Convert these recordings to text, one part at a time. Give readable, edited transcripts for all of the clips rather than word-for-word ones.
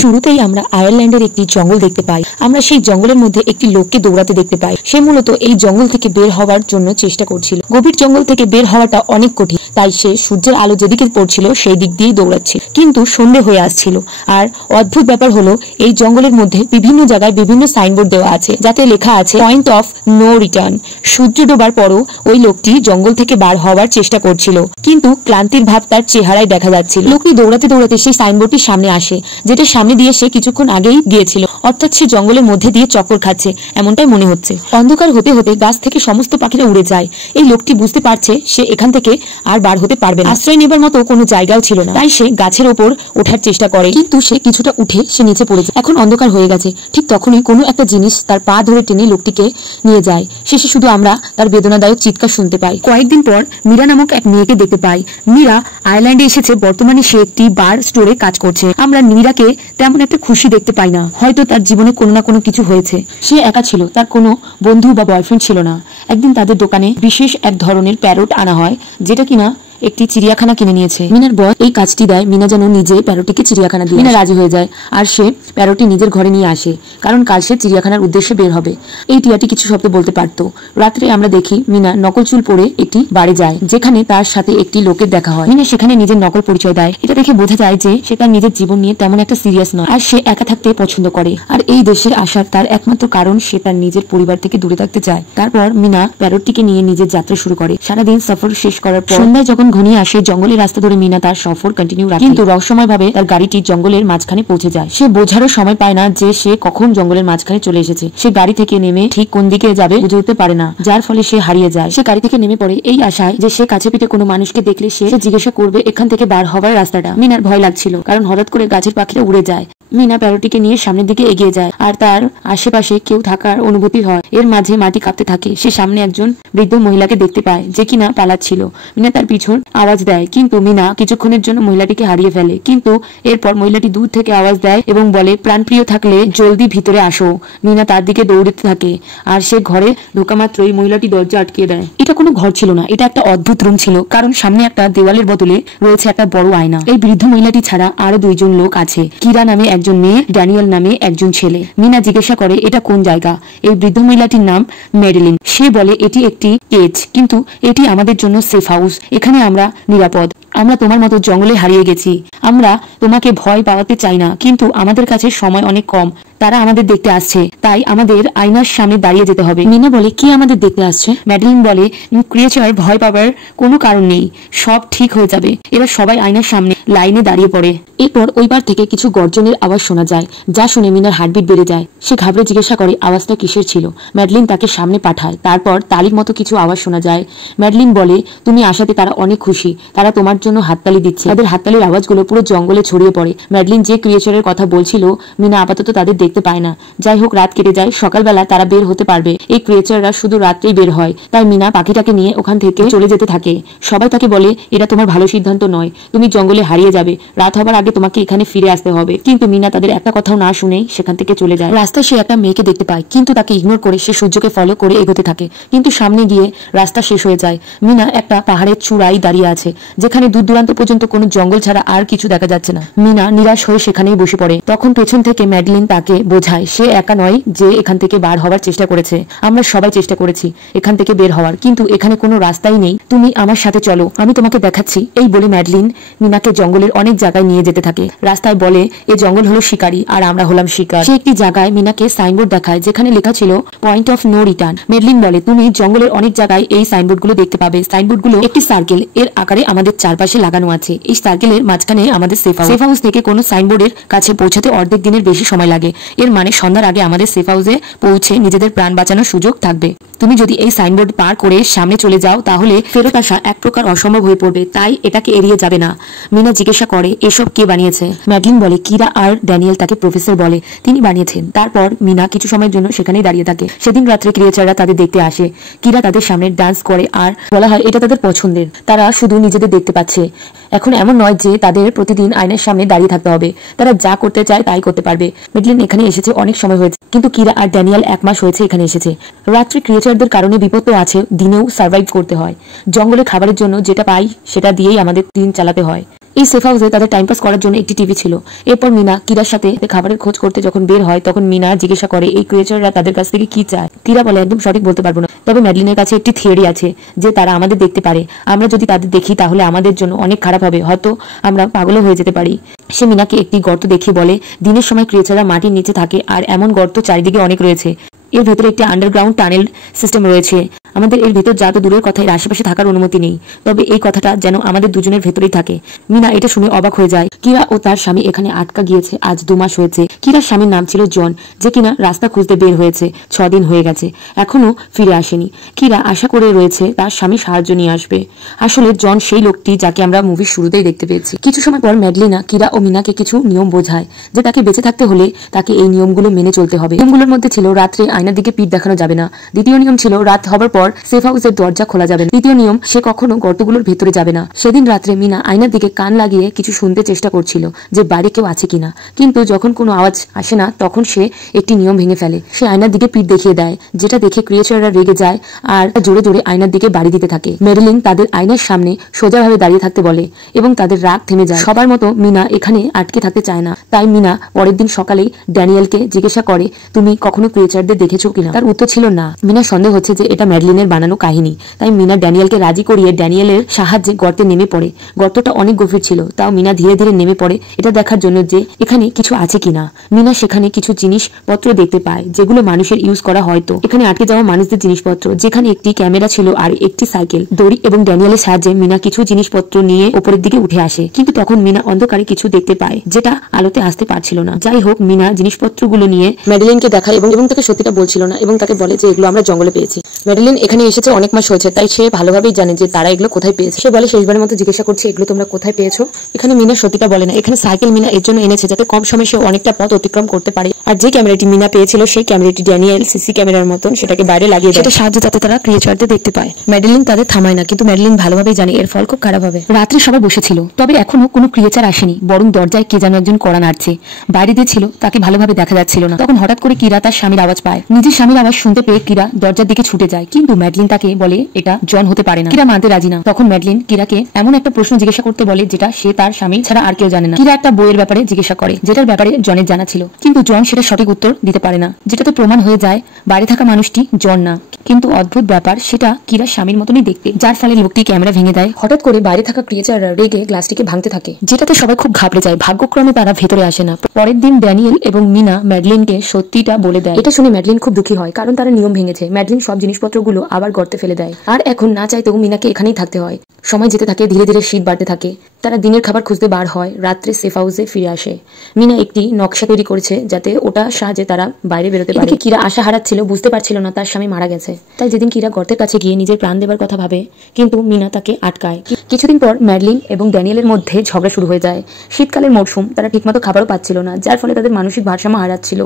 শুরুতেই আমরা আয়ারল্যান্ডের একটি জঙ্গল দেখতে পাই। আমরা সেই জঙ্গলের মধ্যে একটি লোককে দৌড়াতে দেখতে পাই। সে মূলত এই জঙ্গল থেকে বের হওয়ার জন্য চেষ্টা করছিল। গভীর জঙ্গল থেকে বের হওয়াটা অনেক কঠিন, তাই সে সূর্যের আলো যেদিকে পড়ছিল সেই দিক দিয়েই দৌড়াচ্ছিল, কিন্তু সন্ধ্যে হয়ে আসছিল। আর অদ্ভুত ব্যাপার হলো, এই জঙ্গলের মধ্যে বিভিন্ন জায়গায় বিভিন্ন সাইনবোর্ড দেওয়া আছে, যাতে লেখা আছে পয়েন্ট অফ নো রিটার্ন। সূর্য ডোবার পরও ওই লোকটি জঙ্গল থেকে বার হওয়ার চেষ্টা করছিল, কিন্তু ক্লান্তির ভাব তার চেহারায় দেখা যাচ্ছিল। লোকটি দৌড়াতে দৌড়াতে সেই সাইনবোর্ডটির সামনে আসে, যেটা সামনে দিয়ে সে কিছুক্ষণ আগেই গিয়েছিল। অর্থাৎ সে জঙ্গলের মধ্যে দিয়ে চক্কর খাচ্ছে, এমনটাই মনে হচ্ছে। অন্ধকার হতে হতে গাছ থেকে সমস্ত পাখিরা উড়ে যায়। এই লোকটি বুঝতে পারছে সে এখান থেকে আর বার হতে পারবে না। আশ্রয় নেবার মতো কোনো জায়গাও ছিল না, তাই সে গাছের ওপর ওঠার চেষ্টা করে, কিন্তু সে কিছুটা উঠে সে নিচে পড়ে যায়। এখন অন্ধকার হয়ে গেছে। ঠিক তখনই কোনো একটা জিনিস তার পা ধরে টেনে লোকটিকে নিয়ে যায়। শেষে শুধু আমরা তার বেদনাদায়ক চিৎকার শুনতে পাই। কয়েকদিন পর মীরা নামক এক মেয়েকে দেখতে পাই। মীরা আয়ারল্যান্ডে এসেছে, বর্তমানে সে একটি বার স্টোরে কাজ করছে। আমরা মীরাকে তেমন একটা খুশি দেখতে পাই না। হয়তো তার জীবনে কোনো না কোনো কিছু হয়েছে। সে একা ছিল, তার কোনো বন্ধু বা বয়ফ্রেন্ড ছিল না। একদিন তাদের দোকানে বিশেষ এক ধরনের প্যারট আনা হয়, যেটা কিনা একটি চিড়িয়াখানা কিনে নিয়েছে। মিনার বস এই কাজটি দেয়, মিনা যেন নিজে প্যারোটিকে চিড়িয়াখানা দিয়ে। মিনা রাজি হয়ে যায়, আর সে প্যারোটি নিজের ঘরে নিয়ে আসে, কারণ কাল সে চিড়িয়াখানার উদ্দেশ্যে বের হবে। এই টিয়াটি কিছু শব্দ বলতে পারত। রাত্রে আমরা দেখি মিনা নকল চুল পরে একটি বাড়ি যায়, যেখানে তার সাথে একটি লোকের দেখা হয়। মিনা সেখানে নিজের নকল পরিচয় দেয়। এটা দেখে বোঝা যায় যে সে তার নিজের জীবন নিয়ে তেমন একটা সিরিয়াস নয়, আর সে একা থাকতে পছন্দ করে। আর এই দেশে আসার তার একমাত্র কারণ সে তার নিজের পরিবার থেকে দূরে থাকতে চায়। তারপর মিনা প্যারোটিকে নিয়ে নিজের যাত্রা শুরু করে। সারাদিন সফর শেষ করার পর সন্ধ্যায় যখন ঘনিয়ে আসে, জঙ্গলের রাস্তা ধরে মিনা তার সফর কন্টিনিউ রাখে, কিন্তু রহস্যময় ভাবে তার গাড়িটি জঙ্গলের মাঝখানে পৌঁছে যায়। সে বোঝারও সময় পায় না যে সে কখন জঙ্গলের মাঝখানে চলে এসেছে। সে গাড়ি থেকে নেমে ঠিক কোন দিকে যাবে বুঝে উঠতে পারে না, যার ফলে সে হারিয়ে যায়। সে গাড়ি থেকে নেমে পড়ে এই আশায় যে সে কাছে পিঠে কোনো মানুষকে দেখলে সে জিজ্ঞাসা করবে এখান থেকে বার হওয়ার রাস্তাটা। মিনার ভয় লাগছিল, কারণ হঠাৎ করে গাছের পাখিরা উড়ে যায়। মিনা প্যারোটিকে নিয়ে সামনের দিকে এগিয়ে যায়, আর তার আশেপাশে কেউ থাকার অনুভূতি হয়। এর মাঝে মাটি কাঁপতে থাকে। সে সামনে একজন বৃদ্ধ মহিলাকে দেখতে পায়, যে কিনা পালাচ্ছিল। মিনা তার পিছন আওয়াজ দেয়, কিন্তু মিনা কিছুক্ষণের জন্য মহিলাটিকে হারিয়ে ফেলে। কিন্তু এরপর মহিলাটি দূর থেকে আওয়াজ দেয় এবং বলে, প্রাণপ্রিয় থাকলে জলদি ভিতরে আসো। মিনা তার দিকে দৌড়তে থাকে, আর সে ঘরে ঢোকা মাত্রই মহিলাটি দরজা আটকে দেয়। এটা কোনো ঘর ছিল না, এটা একটা অদ্ভুত রুম ছিল, কারণ সামনে একটা দেওয়ালের বদলে রয়েছে একটা বড় আয়না। এই বৃদ্ধ মহিলাটি ছাড়া আরো দুইজন লোক আছে, কিরা নামে একজন মেয়ে, ড্যানিয়েল নামে একজন ছেলে। মিনা জিজ্ঞাসা করে এটা কোন জায়গা। এই বৃদ্ধ মহিলাটির নাম মেডেলিন। সে বলে এটি একটি কেজ, কিন্তু এটি আমাদের জন্য সেফ হাউস। এখানে আমরা নিরাপদ। আমরা তোমার মতো জঙ্গলে হারিয়ে গেছি। আমরা তোমাকে ভয় পাওয়াতে চাই না, কিন্তু আমাদের কাছে সময় অনেক কম। তারা আমাদের দেখতে আসছে, তাই আমাদের আয়নার সামনে দাঁড়িয়ে যেতে হবে। মিনা বলে কি আমাদের দেখতে আসছে? ম্যাডেলিন বলে ক্রিয়েচার ভয় পাওয়ার কোনো কারণ নেই, সব ঠিক হয়ে যাবে। এরা সবাই আয়নার সামনে লাইনে দাঁড়িয়ে পড়ে। এরপর ওইবার থেকে কিছু গর্জনের আওয়াজ শোনা যায়, যা শুনে মিনার হার্টবিট বেড়ে যায়। সে ঘাবড়ে জিজ্ঞাসা করে আওয়াজটা কিসের ছিল। ম্যাডেলিন তাকে সামনে পাঠায়। তারপর তালির মতো কিছু আওয়াজ শোনা যায়। ম্যাডেলিন বলে তুমি আসাতে তারা অনেক খুশি, তারা তোমার জন্য হাততালি দিচ্ছে। তাদের হাততালির আওয়াজগুলো পুরো জঙ্গলে ছড়িয়ে পড়ে। ম্যাডেলিন যে ক্রিয়েচারের কথা বলছিল, মিনা আপাতত তাদের দেখতে পায় না। যাই হোক, রাত কেটে যায়। সকালবেলা তারা বের হতে পারবে। এই ক্রিয়েচাররা শুধু রাত্রেই বের হয়, তাই মিনা পাখিটাকে নিয়ে ওখান থেকে চলে যেতে থাকে। সবাই তাকে বলে এটা তোমার ভালো সিদ্ধান্ত নয়, তুমি জঙ্গলে হারিয়ে যাবে। রাত হবার আগে তোমাকে এখানে ফিরে আসতে হবে। কিন্তু মিনা তাদের একটা কথাও না শুনেই সেখান থেকে চলে যায়। রাস্তায় সে একটা মেয়েকে দেখতে পায়, কিন্তু তাকে ইগনোর করে সে সূর্যকে ফলো করে এগোতে থাকে। কিন্তু সামনে গিয়ে রাস্তা শেষ হয়ে যায়। মিনা একটা পাহাড়ের চূড়ায় দাঁড়িয়ে আছে, যেখানে দূর দূরান্ত পর্যন্ত কোনো জঙ্গল ছাড়া আর কিছু দেখা যাচ্ছে না। মিনা নিরাশ হয়ে সেখানেই বসে পড়ে। তখন পেছন থেকে ম্যাডেলিন তাকে বোঝায় সে একা নয় যে এখান থেকে বার হওয়ার চেষ্টা করেছে। আমরা সবাই চেষ্টা করেছি এখান থেকে বের হওয়ার, কিন্তু এখানে কোনো রাস্তাই নেই। তুমি আমার সাথে চলো, আমি তোমাকে দেখাচ্ছি। এই বলে ম্যাডেলিন মিনাকে জঙ্গলের অনেক জায়গায় নিয়ে যেতে থাকে। রাস্তায় বলে এই জঙ্গল হলো শিকারী, আর আমরা হলাম শিকার। সে একটি জায়গায় মিনাকে সাইনবোর্ড দেখায়, যেখানে লেখা ছিল point of no return. Madeline বলে তুমি জঙ্গলের অনেক জায়গায় এই সাইনবোর্ড গুলো দেখতে পাবে। সাইনবোর্ড গুলো একটি সার্কেল এর আকারে আমাদের চারপাশে লাগানো আছে। এই সার্কেলের মাঝখানে আমাদের সেফ হাউস থেকে কোনো সাইনবোর্ডের কাছে পৌঁছাতে অর্ধেক দিনের বেশি সময় লাগে। এর মানে সন্ধ্যার আগে আমাদের সেফ হাউসে পৌঁছে নিজেদের প্রাণ বাঁচানোর সুযোগ থাকবে। তুমি যদি এই সাইনবোর্ড পার করে সামনে চলে যাও, তাহলে ফেরত আসা এক প্রকার অসম্ভব হয়ে পড়বে, তাই এটাকে এড়িয়ে যাবে না। মিনা জিজ্ঞাসা করে এসব কে বানিয়েছে। ম্যাডেলিন বলে কিরা আর ড্যানিয়েল তাকে প্রফেসর বলে, তিনি বানিয়েছেন। তারপর মিনা কিছু সময়ের জন্য সেখানেই দাঁড়িয়ে থাকে। সেদিন রাত্রে ক্রিয়েচাররা তাদের দেখতে আসে। কিরা তাদের সামনে ডান্স করে, আর বলা হয় এটা তাদের পছন্দের। তারা শুধু নিজেদের দেখতে পাচ্ছে। এখন এমন নয় যে তাদের প্রতিদিন আয়নার সামনে দাঁড়িয়ে থাকতে হবে, তারা যা করতে চায় তাই করতে পারবে। ম্যাডেলিন এখানে এসেছে অনেক সময় হয়েছে, কিন্তু কিরা আর ড্যানিয়েল 1 মাস হয়েছে এখানে এসেছে। রাত্রে ক্রিয়েচার ক্রিয়েচারদের কারণে বিপদ তো আছে, দিনেও সার্ভাইভ করতে হয়। জঙ্গলে খাবারের জন্য যেটা পাই সেটা দিয়েই আমাদের দিন চালাতে হয়। এই সেফ হাউসে তাদের টাইম পাস করার জন্য একটি টিভি ছিল। এরপর মিনা কিরার সাথে খাবারের খোঁজ করতে যখন বের হয় তখন মিনা জিজ্ঞাসা করে এই ক্রিয়েচাররা তাদের কাছ থেকে কি চায়। কিরা বলে একদম সঠিক বলতে পারবো না, তবে ম্যাডলিনের কাছে একটি থিওরি আছে যে তারা আমাদের দেখতে পারে। আমরা যদি তাদের দেখি তাহলে আমাদের জন্য অনেক খারাপ হবে, হয়তো আমরা পাগলও হয়ে যেতে পারি। সে মিনাকে একটি গর্ত দেখিয়ে বলে দিনের সময় ক্রিয়েচাররা মাটির নিচে থাকে আর এমন গর্ত চারিদিকে অনেক রয়েছে। এর ভেতরে একটি আন্ডারগ্রাউন্ড টানেল সিস্টেম রয়েছে। আমাদের এর ভেতর যা তো দূরের কথা, এর আশেপাশে থাকার অনুমতি নেই, তবে এই কথাটা যেন আমাদের দুজনের ভেতরেই থাকে। মিনা এটা শুনে অবাক হয়ে যায়। কিরা ও তার স্বামী এখানে আটকা গিয়েছে আজ 2 মাস হয়েছে। কিরার স্বামীর নাম ছিল জন, যে কিনা রাস্তা খুঁজতে বের হয়েছে 6 দিন হয়ে গেছে, এখনো ফিরে আসেনি। কিরা আশা করে রয়েছে তার স্বামী সাহায্য নিয়ে আসবে। আসলে জন সেই লোকটি যাকে আমরা মুভির শুরুতেই দেখতে পেয়েছি। কিছু সময় পর ম্যাডলিনা কিরা ও মিনাকে কিছু নিয়ম বোঝায় যে তাকে বেঁচে থাকতে হলে তাকে এই নিয়মগুলো মেনে চলতে হবে। নিয়মগুলোর মধ্যে ছিল রাত্রে আয়নার দিকে পিঠ দেখানো যাবে না। দ্বিতীয় নিয়ম ছিল রাত হবার পর সেফ হাউসের দরজা খোলা যাবে না। তৃতীয় নিয়ম, সে কখনো গর্তগুলোর ভেতরে যাবে না। সেদিন রাত্রে মিনা আয়নার দিকে কান লাগিয়ে কিছু শুনতে চেষ্টা করছিল যে বাইরে কেউ আছে কিনা, কিন্তু যখন কোনো আওয়াজ আসে না তখন সে একটি নিয়ম ভেঙে ফেলে। সে আয়নার দিকে পিঠ দেখিয়ে দেয়, যেটা দেখে ক্রিয়েচাররা রেগে যায় আর জোরে জোরে আয়নার দিকে বাড়ি দিতে থাকে। মেরিলিন তাদের আয়নার সামনে সোজাভাবে দাঁড়িয়ে থাকতে বলে এবং তাদের রাগ থেমে যায়। সবার মতো মিনা এখানে আটকে থাকতে চায় না, তাই মিনা পরের দিন সকালেই ড্যানিয়েলকে জিজ্ঞাসা করে তুমি কখনো ক্রিয়েচারদের দেখেছো কিনা। তার উত্তর ছিল না। মিনা সন্দেহ হচ্ছে যে এটা ম্যাডলিনের বানানো কাহিনী, তাই মিনা ড্যানিয়েলকে রাজি করিয়ে ড্যানিয়েলের সাহায্যে গর্তে নেমে পড়ে। গর্তটা অনেক গভীর ছিল, তাও মিনা ধীরে ধীরে নেমে পড়ে এটা দেখার জন্য যে এখানে কিছু আছে কিনা। মিনা সেখানে কিছু জিনিসপত্র দেখতে পায় যেগুলো মানুষের ইউজ করা হয়তো। এখানে আটকে যাওয়া মানুষদের জিনিসপত্র, যেখানে একটি ক্যামেরা ছিল আর একটি সাইকেল। দড়ি এবং ড্যানিয়েলের সাহায্যে মিনা কিছু জিনিসপত্র নিয়ে উপরের দিকে উঠে আসে, কিন্তু তখন মিনা অন্ধকারে কিছু দেখতে পায় যেটা আলোতে আসতে পারছিল না। যাই হোক, মিনা জিনিসপত্রগুলো নিয়ে ম্যাডলিনকে দেখায় এবং তাকে সত্যিটা বলছিল না এবং তাকে বলে যে এগুলো আমরা জঙ্গলে পেয়েছি। ম্যাডলিন এখানে এসেছে অনেক মাস হয়েছে, তাই সে ভালোভাবেই জানে যে তারা এগুলো কোথায় পেয়েছে। সে বলে শেষবারের মতো জিজ্ঞাসা করছে এগুলো তোমরা কোথায় পেয়েছো। এখানে মিনা সত্যিটা বলে না। এখানে সাইকেল মিনা এর জন্য এনেছে যাতে কম সময়ে সে অনেকটা পথ অতিক্রম করতে পারে। আর যে ক্যামেরাটি মিনা পেয়েছিল সেই ক্যামেরাটি ড্যানিয়েল সিসি ক্যামেরার মতন সেটাকে বাইরে লাগিয়ে দেয়, সেটা সাহায্যে যাতে তারা ক্রিয়েচারদের দেখতে পায়। ম্যাডলিন তাদের থামায় না, কিন্তু ম্যাডলিন ভালোভাবেই জানে এর ফল খুব খারাপ হবে। রাত্রে সবাই বসেছিল, তবে এখনো কোনো ক্রিয়েচার আসেনি, বরং দরজায় কে যেন একজন কড়া নাড়ছে। বাইরে দিয়ে ছিল, তাকে ভালোভাবে দেখা যাচ্ছিল না। তখন হঠাৎ করে কিরা তার স্বামীর আওয়াজ পায়। নিজের স্বামীর আওয়াজ শুনতে পেয়ে কিরা দরজার দিকে ছুটে যায়, কিন্তু ম্যাডলিন তাকে বলে এটা জন হতে পারে না। কিরা মানতে রাজি না। তখন ম্যাডলিন কিরাকে এমন একটা প্রশ্ন জিজ্ঞাসা করতে বলে যেটা সে তার স্বামী ছাড়া আর কেউ জানে না। কিরা একটা বইয়ের ব্যাপারে জিজ্ঞাসা করে যেটার ব্যাপারে জনের জানা ছিল, কিন্তু জন সেটা সঠিক উত্তর দিতে পারে না, যেটাতে প্রমাণ হয়ে যায় বাইরে থাকা মানুষটি জন না। কিন্তু অদ্ভুত ব্যাপার, সেটা কিরার স্বামীর মতনই দেখতে, যার ফলে লোকটি ক্যামেরা ভেঙে দেয়। হঠাৎ করে বাইরে থাকা ক্রিয়েচাররা রেগে গ্লাসটিকে ভাঙতে থাকে, যেটাতে সবাই খুব ঘাবড়ে যায়। ভাগ্যক্রমে তারা ভেতরে আসে না। পরের দিন ড্যানিয়েল এবং মিনা ম্যাডলিনকে সত্যিটা বলে দেয়। এটা শুনে ম্যাডলিন খুব দুঃখী হয়, কারণ তারা নিয়ম ভেঙেছে। ম্যাডলিন সব জিনিসপত্রগুলো আবার গর্তে ফেলে দেয়, আর এখন না চাইতেও মিনাকে এখানেই থাকতে হয়। সময় যেতে থাকে, ধীরে ধীরে শীত বাড়তে থাকে। তারা দিনের খাবার খুঁজতে বার হয়, রাত্রে সেফ হাউসে ফিরে আসে। মিনা একটি নকশা তৈরি করেছে যাতে ওটা সাহায্যে তারা বাইরে বেরোতে পারে। কিরা আশা হারাচ্ছিল, বুঝতে পারছিল না তার স্বামী মারা গেছে। তাই যেদিন কিরা গর্তের কাছে গিয়ে নিজের প্রাণ দেবার কথা ভাবে, কিন্তু মিনা তাকে আটকায়। কিছুদিন পর ম্যাডলিন এবং ড্যানিয়েলের মধ্যে ঝগড়া শুরু হয়ে যায়। শীতকালের মরশুম, তারা ঠিকমতো খাবারও পাচ্ছিল না, যার ফলে তাদের মানসিক ভারসাম্য হারাচ্ছিল।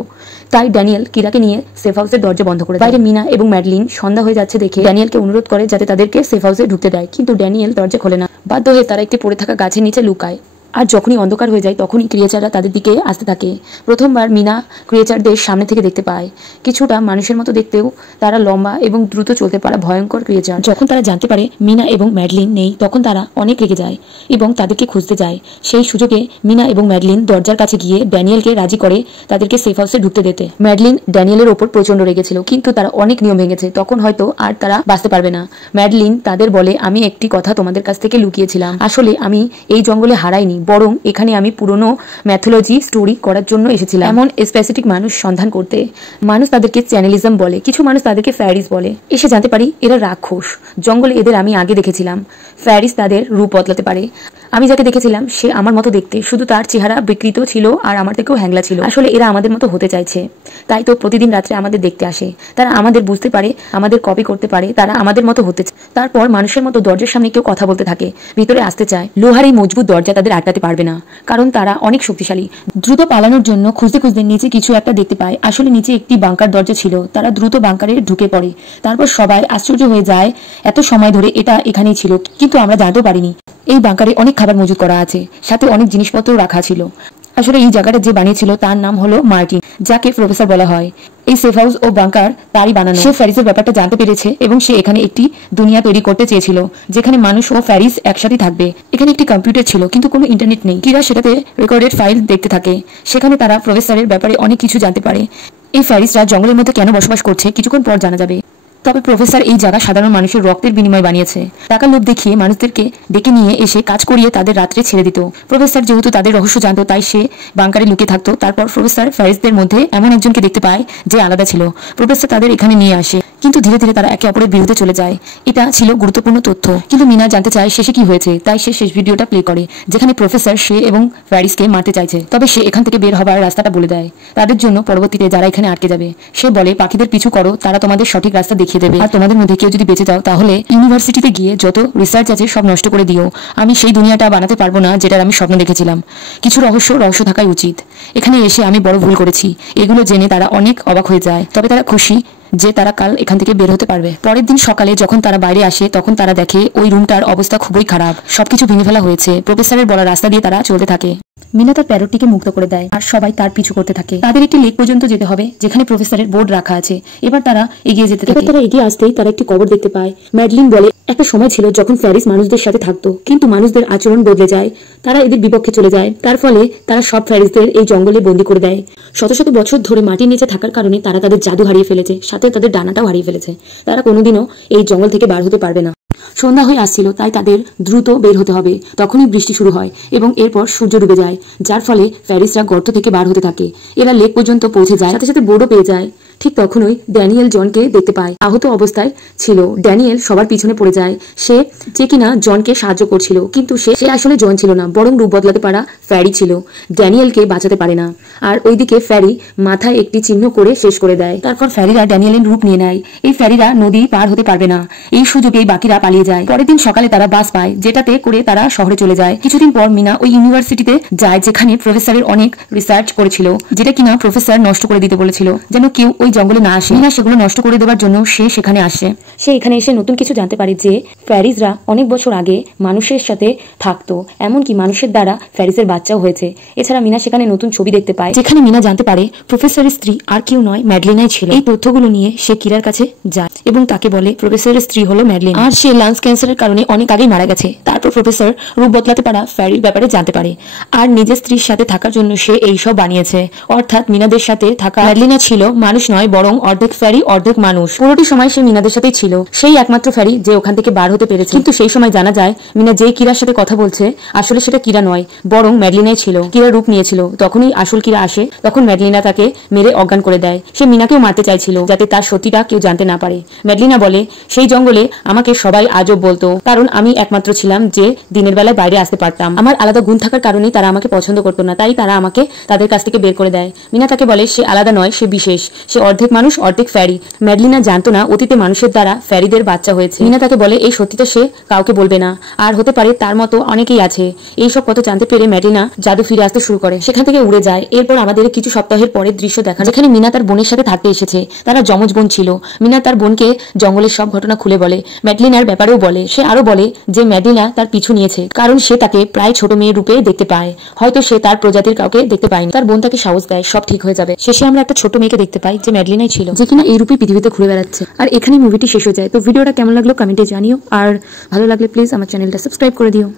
তাই ড্যানিয়েল কিরাকে নিয়ে সেফ হাউসের দরজা বন্ধ করে দেয়। বাইরে মিনা এবং ম্যাডলিন সন্ধ্যা হয়ে যাচ্ছে দেখে ড্যানিয়েলকে অনুরোধ করে যাতে তাদেরকে সেফ হাউসে ঢুকতে দেয়, কিন্তু ড্যানিয়েল দরজা খোলে না। বাধ্য হয়ে তারা একটি পড়ে থাকা গাছের নিচে লুকায়। আর যখনই অন্ধকার হয়ে যায় তখনই ক্রিয়েচাররা তাদের দিকে আসতে থাকে। প্রথমবার মিনা ক্রিয়েচারদের সামনে থেকে দেখতে পায়। কিছুটা মানুষের মতো দেখতেও তারা লম্বা এবং দ্রুত চলতে পারা ভয়ঙ্কর ক্রিয়েচার। যখন তারা জানতে পারে মিনা এবং ম্যাডলিন নেই, তখন তারা অনেক রেগে যায় এবং তাদেরকে খুঁজতে যায়। সেই সুযোগে মিনা এবং ম্যাডলিন দরজার কাছে গিয়ে ড্যানিয়েলকে রাজি করে তাদেরকে সেফ হাউসে ঢুকতে দিতে। ম্যাডলিন ড্যানিয়েলের ওপর প্রচন্ড রেগেছিল, কিন্তু তারা অনেক নিয়ম ভেঙেছে, তখন হয়তো আর তারা বাঁচতে পারবে না। ম্যাডলিন তাদের বলে আমি একটি কথা তোমাদের কাছ থেকে লুকিয়েছিলাম। আসলে আমি এই জঙ্গলে হারাইনি, বরং এখানে আমি পুরনো ম্যাথোলজি স্টোরি করার জন্য এসেছিলাম। এমন স্পেসিফিক মানুষ সন্ধান করতে। মানুষ তাদেরকে চ্যানেলিজম বলে, কিছু মানুষ তাদেরকে ফ্যারিস বলে। এসে জানতে পারি এরা রাক্ষস। জঙ্গলে এদের আমি আগে দেখেছিলাম। ফ্যারিস তাদের রূপ বদলাতে পারে। আমি যাকে দেখেছিলাম সে আমার মতো দেখতে, শুধু তার চেহারা বিকৃত ছিল আর আমার থেকেও হ্যাংলা ছিল। আসলে এরা আমাদের মতো হতে চাইছে, তাই তো প্রতিদিন রাত্রে আমাদের দেখতে আসে। তারা আমাদের বুঝতে পারে, আমাদের কপি করতে পারে, তারা আমাদের মতো হতে চায়। তারপর মানুষের মতো দরজার সামনে কেউ কথা বলতে থাকে, ভিতরে আসতে চায়। লোহার এই মজবুত দরজা তাদের আটকাতে পারবে না, কারণ তারা অনেক শক্তিশালী। দ্রুত পালানোর জন্য খুঁজতে খুঁজতে নিচে কিছু একটা দেখতে পায়। আসলে নিচে একটি বাংকার দরজা ছিল। তারা দ্রুত বাংকারে ঢুকে পড়ে। তারপর সবাই আশ্চর্য হয়ে যায়, এত সময় ধরে এটা এখানেই ছিল, কিন্তু আমরা জানতেও পারিনি। এই বাংকারে অনেক খাবার মজুত করা আছে, সাথে অনেক জিনিসপত্র রাখা ছিল। আসলে এই জায়গাটা যে বানিয়েছিল তার নাম হলো মার্টিন, যাকে প্রফেসর বলা হয়। এই সেফ হাউস ও বাংকার তারই বানানো। সে ফ্যারিসের ব্যাপারটা জানতে পেরেছে এবং সে এখানে একটি দুনিয়া তৈরি করতে চেয়েছিল যেখানে মানুষ ও ফ্যারিস একসাথে থাকবে। এখানে একটি কম্পিউটার ছিল কিন্তু কোনো ইন্টারনেট নেই। কিরা সেটাতে রেকর্ডেড ফাইল দেখতে থাকে। সেখানে তারা প্রফেসরের ব্যাপারে অনেক কিছু জানতে পারে। এই ফ্যারিসরা জঙ্গলের মধ্যে কেন বসবাস করছে কিছুক্ষণ পর জানা যাবে। তবে প্রফেসর এই জায়গা সাধারণ মানুষের রক্তের বিনিময় বানিয়েছে। টাকার লোভ দেখিয়ে মানুষদেরকে ডেকে নিয়ে এসে কাজ করিয়ে তাদের রাত্রে ছেড়ে দিত। প্রফেসর যেহেতু তাদের রহস্য জানতো তাই সে বাংকারে লুকিয়ে থাকতো। তারপর প্রফেসর ফ্যারিসদের মধ্যে এমন একজনকে দেখতে পায় যে আলাদা ছিল। প্রফেসর তাদের এখানে নিয়ে আসে কিন্তু ধীরে ধীরে তারা একে অপরের বিরুদ্ধে চলে যায়। এটা ছিল গুরুত্বপূর্ণ তথ্য কিন্তু মিনা জানতে চায় শেষে কি হয়েছে। তাই সে শেষ ভিডিওটা প্লে করে যেখানে প্রফেসর সে এবং ফ্যারিসকে মারতে চাইছে। তবে সে এখান থেকে বের হবার রাস্তাটা বলে দেয় তাদের জন্য পরবর্তীতে যারা এখানে আটকে যাবে। সে বলে পাখিদের পিছু করো, তারা তোমাদের সঠিক রাস্তা দেখিয়ে দেবে। আর তোমাদের মধ্যে কেউ যদি বেঁচে যাও তাহলে ইউনিভার্সিটিতে গিয়ে যত রিসার্চ আছে সব নষ্ট করে দিও। আমি সেই দুনিয়াটা বানাতে পারবো না যেটার আমি স্বপ্ন দেখেছিলাম। কিছু রহস্য থাকাই উচিত। এখানে এসে আমি বড় ভুল করেছি। এগুলো জেনে তারা অনেক অবাক হয়ে যায়। তবে তারা খুশি যে তারা কাল এখান থেকে বের হতে পারবে। পরের দিন সকালে যখন তারা বাইরে আসে তখন তারা দেখে ওই রুমটার অবস্থা খুবই খারাপ। সবকিছু ভেঙে ফেলা হয়েছে। প্রফেসরের বলা রাস্তা দিয়ে তারা চলতে থাকে। মিনা তার প্যারটটিকে মুক্ত করে দেয় আর সবাই তার পিছু করতে থাকে। তাদের একটি লেক পর্যন্ত যেতে হবে যেখানে প্রফেসরের বোর্ড রাখা আছে। এবার তারা এগিয়ে যেতে থাকে। তারা এগিয়ে আসতেই তারা একটি কবর দেখতে পায়। ম্যাডলিন বলে একটা সময় ছিল যখন ফ্যারিস মানুষদের সাথে থাকতো কিন্তু মানুষদের আচরণ বদলে যায়। তারা এদের বিপক্ষে চলে যায়। তার ফলে তারা সব ফ্যারিসদের এই জঙ্গলে বন্দী করে দেয়। শত শত বছর ধরে মাটির নিচে থাকার কারণে তারা তাদের জাদু হারিয়ে ফেলেছে, সাথে তাদের ডানাটাও হারিয়ে ফেলেছে। তারা কোনোদিনও এই জঙ্গল থেকে বার হতে পারবে না। সন্ধ্যা হয়ে আসছিল তাই তাদের দ্রুত বের হতে হবে। তখনই বৃষ্টি শুরু হয় এবং এরপর সূর্য ডুবে যায়, যার ফলে ফ্যারিসরা গর্ত থেকে বার হতে থাকে। এরা লেক পর্যন্ত পৌঁছে যায়, সাথে সাথে বোর্ডও পেয়ে যায়। ঠিক তখনই ড্যানিয়েল জনকে দেখতে পায়। আহত অবস্থায় ছিল। ড্যানিয়েল সবার পিছনে পড়ে যায়। সে যে কিনা জনকে সাহায্য করছিল কিন্তু সে আসলে জন ছিল না, বরং রূপ বদলাতে পারা ফ্যারি ছিল। ড্যানিয়েলকে বাঁচাতে পারে না। আর ওইদিকে ফ্যারি মাথায় একটি চিহ্ন করে শেষ করে দেয়। তারপর ফ্যারিরা ড্যানিয়েলের রূপ নিয়ে নেয়। এই ফ্যারিরা নদী পার হতে পারবে না। এই সুযোগেই বাকিরা পালিয়ে যায়। পরের দিন সকালে তারা বাস পায় যেটাতে করে তারা শহরে চলে যায়। কিছুদিন পর মিনা ওই ইউনিভার্সিটিতে যায় যেখানে প্রফেসরের অনেক রিসার্চ করেছিল, যেটা কিনা প্রফেসর নষ্ট করে দিতে বলেছিল যেন কেউ ওই জঙ্গলে না আসে। মিনা সেগুলো নষ্ট করে দেওয়ার জন্য সে সেখানে আসে। সে এখানে এসে নতুন কিছু জানতে পারে যে ফ্যারিসরা অনেক বছর আগে মানুষের সাথে থাকতো, এমনকি মানুষের দ্বারা ফ্যারিসের বাচ্চাও হয়েছে। এছাড়া মিনা সেখানে নতুন ছবি দেখতে পায় যেখানে মিনা জানতে পারে প্রফেসরের স্ত্রী আর কেউ নয়, ম্যাডলিনাই ছিল। এই তথ্যগুলো নিয়ে সে কিরার কাছে যায় এবং তাকে বলে প্রফেসরের স্ত্রী হলো ম্যাডলিন আর সে লাংস ক্যান্সারের কারণে অনেক আগেই মারা গেছে। তারপর প্রফেসর রূপ বদলাতে পারা ফ্যারির ব্যাপারে জানতে পারে আর নিজের স্ত্রীর সাথে থাকার জন্য সে এইসব বানিয়েছে। অর্থাৎ মিনাদের সাথে থাকা ম্যাডলিনা ছিল মানুষ নয় বরং অর্ধেক ফ্যারি অর্ধেক মানুষ। পুরোটি সময় সে মিনাদের সাথেই ছিল, সেই একমাত্র ফ্যারি যে ওখান থেকে বার হতে পেরেছে। কিন্তু সেই সময় জানা যায় মিনা যে কিরার সাথে কথা বলছে আসলে সেটা কিরা নয় বরং ম্যাডলিনাই ছিল। কিরা রূপ নিয়েছিল। তখনই আসল কিরা আসে। তখন ম্যাডলিনা তাকে মেরে অজ্ঞান করে দেয়। সে মিনাকেও মারতে চাইছিল যাতে তার সত্যিটা কেউ জানতে না পারে। ম্যাডলিনা বলে সেই জঙ্গলে আমাকে সবাই আজব বলতো কারণ আমি একমাত্র ছিলাম যে দিনের বেলায় বাইরে আসতে পারতাম। আমার আলাদা গুণ থাকার কারণেই তারা আমাকে পছন্দ করতো না, তাই তারা আমাকে তাদের কাছ থেকে বের করে দেয়। মিনা তাকে বলে সে আলাদা নয়, সে বিশেষ, সে অর্ধেক মানুষ অর্ধেক ফ্যারি। ম্যাডলিনা জানতো না অতীতে মানুষের দ্বারা ফ্যারিদের বাচ্চা হয়েছে। মিনা তাকে বলে এই সত্যিটা সে কাউকে বলবে না আর হতে পারে তার মতো অনেকেই আছে। এইসব কথা জানতে পেরে ম্যাডলিনা জাদু ফিরে আসতে শুরু করে, সেখান থেকে উড়ে যায়। এরপর আমাদের কিছু সপ্তাহের পরের দৃশ্য দেখা যেখানে মিনা তার বোনের সাথে থাকতে এসেছে। তারা যমজ বোন ছিল। মিনা তার বোনকে জঙ্গলের সব ঘটনা খুলে বলে, ম্যাডলিনার ব্যাপারেও বলে। সে আরো বলে যে ম্যাডলিনা তার পিছু নিয়েছে কারণ সে তাকে প্রায় ছোট মেয়ে রূপে দেখতে পায়। হয়তো সে তার প্রজাতির কাউকে দেখতে পায়নি। তার বোন তাকে সাহস দেয় সব ঠিক হয়ে যাবে। শেষে আমরা একটা ছোট মেয়েকে দেখতে পাই যে ম্যাডলিনাই ছিল, যে কিনা এই রূপে পৃথিবীতে ঘুরে বেড়াচ্ছে। আর এখানে মুভিটি শেষ হয়ে যায়। তো ভিডিওটা কেমন লাগলো কমেন্টে জানিও আর ভালো লাগলে প্লিজ আমার চ্যানেলটা সাবস্ক্রাইব করে দিও।